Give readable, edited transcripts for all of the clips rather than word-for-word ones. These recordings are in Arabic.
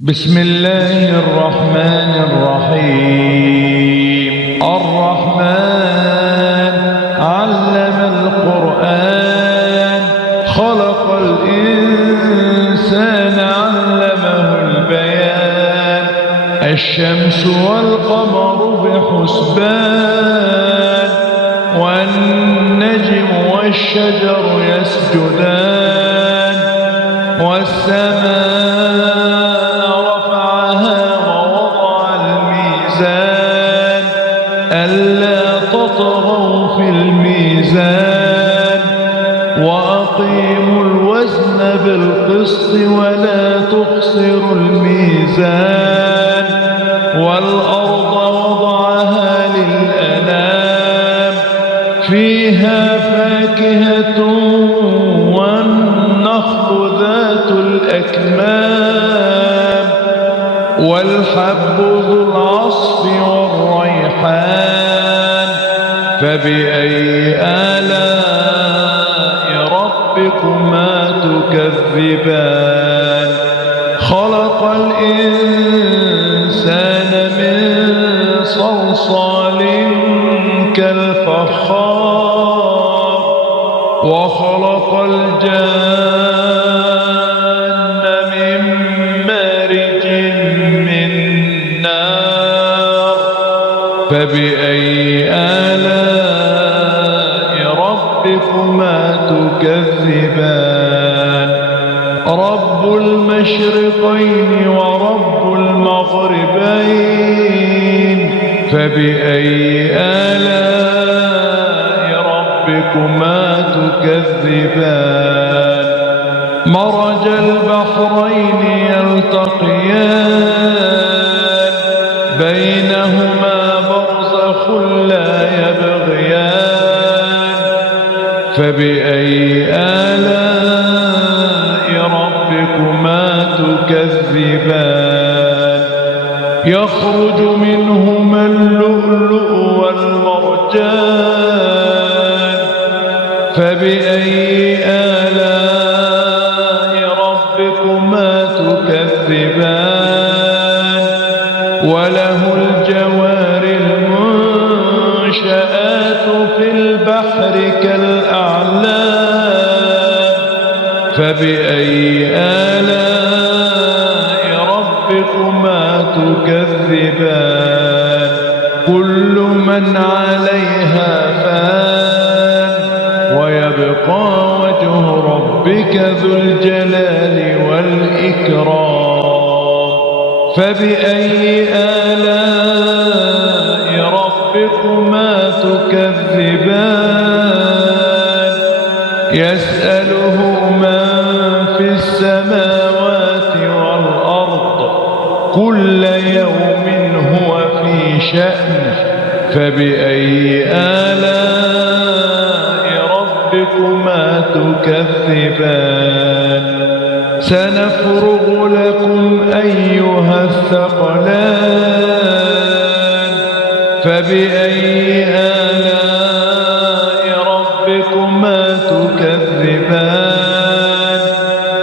بسم الله الرحمن الرحيم. الرحمن علم القرآن، خلق الإنسان علمه البيان. الشمس والقمر بحسبان، والنجم والشجر يسجدان. والسماء رفعها ووضع الميزان، ألا تطغوا في الميزان. وأقيموا الوزن بالقسط ولا تخسروا الميزان. والأرض وضعها للأنام، فيها فاكهة والنخل ذات الأكمام، والحب ذو العصف والريحان. فبأي آلاء ربكما تكذبان؟ خلق الإنسان من صلصال كالفخار، وخلق الجان من مارج من نار. فبأي آلاء ربكما تكذبان؟ رب المشرقين ورب المغربين. فبأي آلاء ربكما تكذبان؟ مرج البحرين يلتقيان، بينهما برزخ لا يبغيان. فبأي آلاء ربكما تكذبان؟ يخرج منهما اللؤلؤ والمرجان. فبأي آلاء ربكما تكذبان؟ وله الجوار المنشآت في البحر كالأعلام. فبأي آلاء ربكما تكذبان؟ كل من عليها فان، ويبقى وجه ربك ذو الجلال والإكرام. فبأي آلاء ربكما تكذبان؟ يسأله من في السماوات والأرض، كل يوم هو في شأن. فبأي آلاء ربكما تكذبان؟ سنفرغ لكم أيها الثقلان. فبأي آلاء ربكما تكذبان؟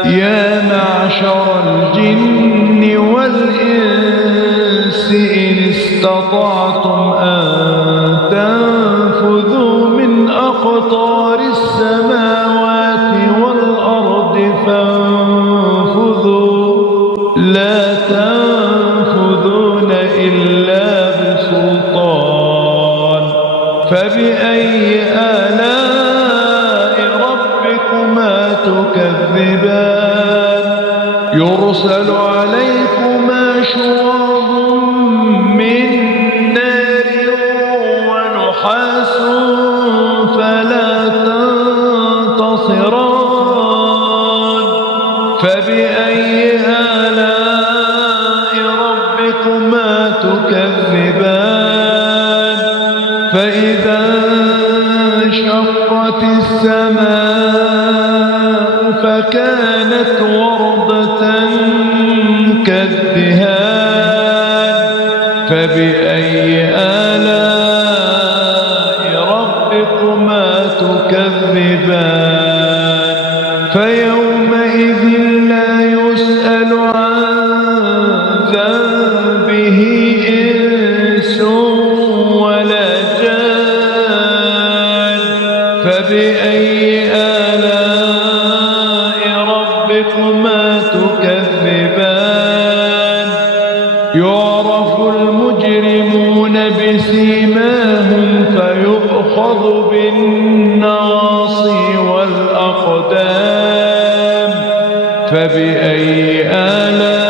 يا معشر الجن والإنس إن استطعتم أن تنفذوا من أقطار السماوات والأرض فانفذوا، لا تنفذون إلا بسلطان. فبأي آلاء ربكما تكذبان؟ يرسل عليكما شواظ من نار ونحاس فلا تنتصران. فبأي آلاء ربكما تكذبان؟ فإذا انشقت السماء فكانت وردة كالدهان. فبأي آلاء ربكما تكذبان؟ فيومئذ لا يسأل عن ذنبه إنس ولا جان فبأي آلاء ربكما تكذبان يعرف المجرمون بسيماهم فيؤخذ بالنواصي والأقدام فبأي آلاء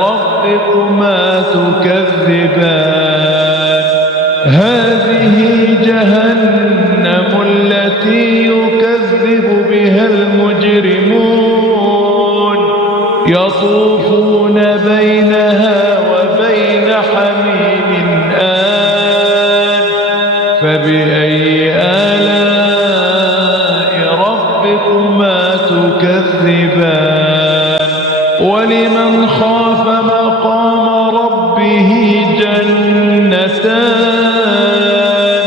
ربكما تكذبان هذه جهنم التي يكذب بها المجرمون يطوفون بينها وبين حميم آن فبأي آلاء ربكما تكذبان ولمن خاف مقام ربه جنتان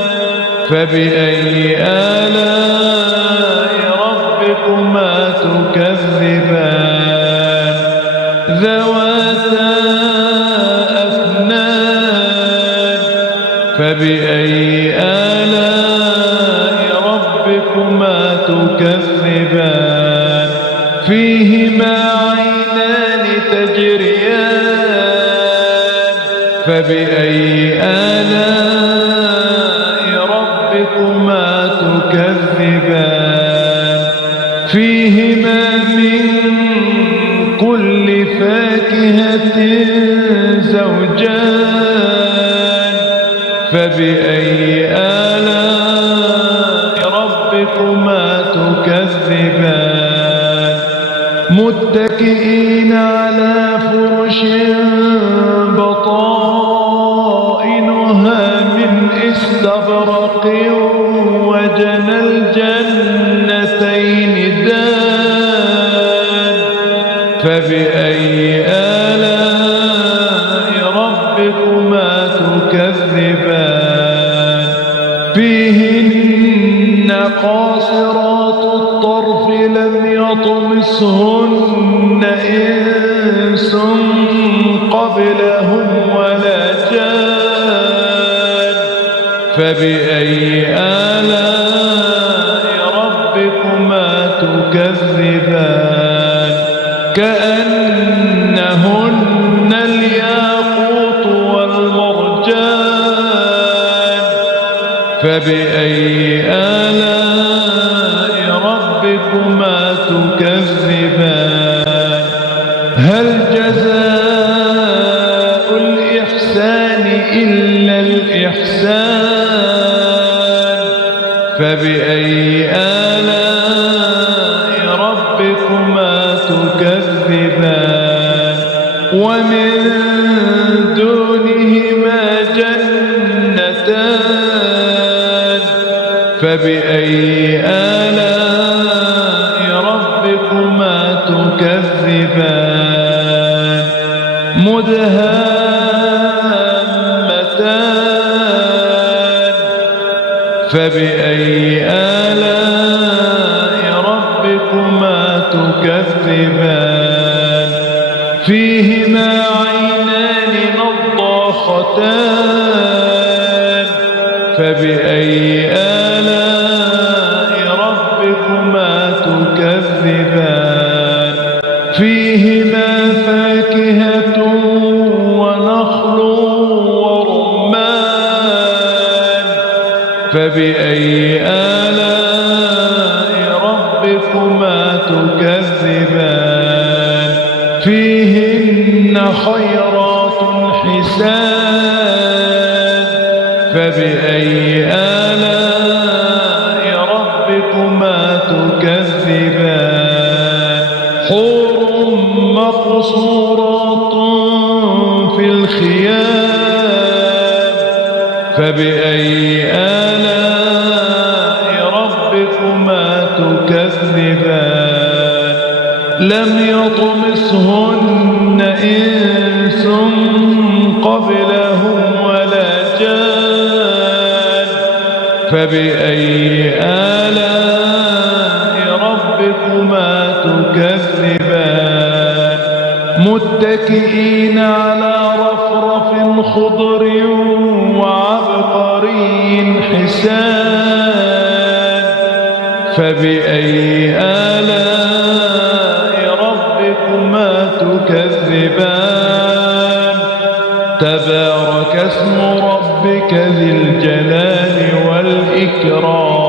فبأي آلاء ربكما تكذبان ذواتا أفنان فبأي آلاء ربكما تكذبان فيهما عينان تجريان فبأي آلاء ربكما تكذبان فيهما من كل فاكهة زوجان فبأي آلاء ربكما تكذبان متكئين على فرش بطائنها من استبرق وجنى الجنتين دان فبأي آلاء ربكما تكذبان فيهن قاصرات الطرف لم يطمسهن إنس قبلهم ولا جان فبأي آلاء ربكما تكذبان كأنهن الياقوت والمرجان فبأي آلاء ربكما تكذبان هل جزاء الإحسان إلا الإحسان فبأي آلاء ربكما تكذبان ومن دونهما جنتان فبأي آلاء ربكما تكذبان مدهامتان فبأي آلاء ربكما تكذبان فيهما عينان نضاختان فبأي آلاء ربكما تكذبان فيهما فاكهة ونخل ورمان فبأي آلاء ربكما تكذبان فيهن خيرات حسان فبأي آلاء ربكما تكذبان حور مقصورات في الخيام فبأي آلاء ربكما تكذبان لم يطمسهن إنس قبلهم ولا جان فبأي آلاء ربكما تكذبان متكئين على رفرف خضر وعبقري حسان فبأي آلاء ربكما تكذبان تبارك اسم ربك ذي الجلال والإكرام